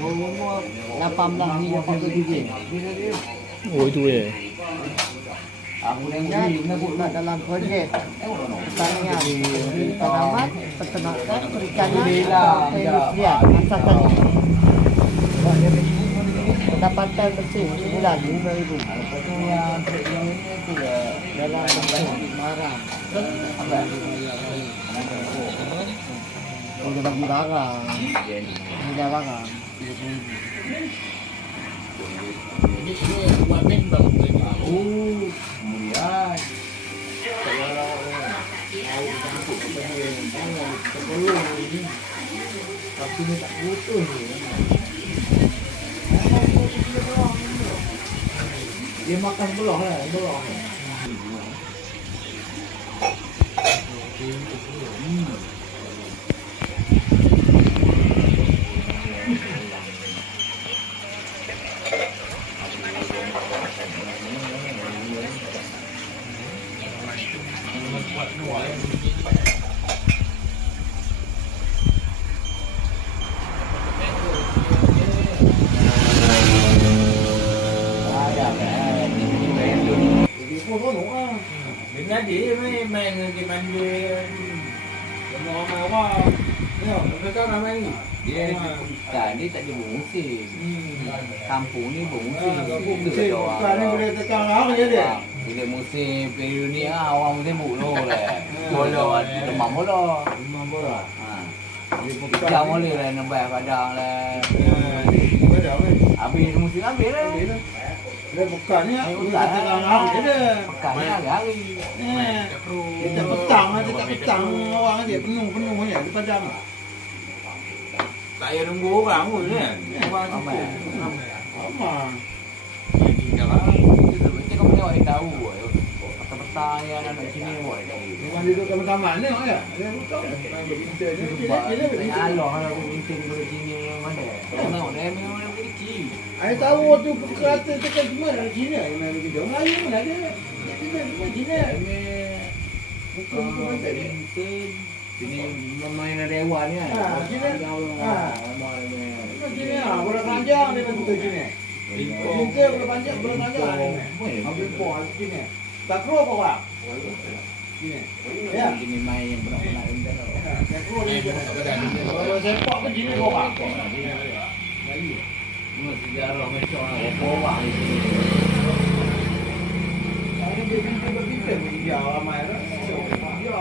Umur 18 hingga 47. Oh itu ya. Nak dalam projek pertanian, tanaman, peternakan, perikanan, perindustrian, asaskan ini. Pendapatan bersih sebulan 5,000. Dalam bentuk barang. Kalau bagi barang, harga barang 30,000. Ini buat membang. Kemudian Tapi ni tak butuh ni. Dia makan belah lah, belah. Dengan dia main ke panggil ramai orang. Tengok, mereka ramai ni. Dia dia tak ada musim. Kampung ni bermusim. Bukan ni boleh tekan orang je dia. Bila musim period ni orang musim mulu lah. Bola demam bola. Memang bola. Jam boleh lah nembak kadang lah. Ada weh. Habis musim habis lah. Dia bukan ni boleh tekan orang je dia. Pekan ni hari-hari. Dia petang lah, dia tak petang orang dia penuh je dia padam. Tak payah nunggu orang pun kan. Orang Ramai. Ramai. Macam kau tengok dia tahu. Petang-petang ni anak-anak sini buat. Memang duduk kamar-kamar ni tengok ya. Dia betul. Main berpintar dia. Bila Allah kalau aku minta di pada sini mana. Tengok dia memang orang kecil. saya tahu waktu kereta tekan semua dari Cina yang main begitu. Melayu pun ada. Cina. Betul betul. Sini main dewan ni kan. Cina. Cina bola panjang dia betul Cina. Pintar bola panjang Ambil pohon Cina. Tak keluar apa orang? Cina. Ya. Sini main yang pernah indah. Yang keluar dia. Kalau sepak pun Cina orang. Melayu. Sejarah macam orang di sini. Saya berpintar dia ramai lah. Dia.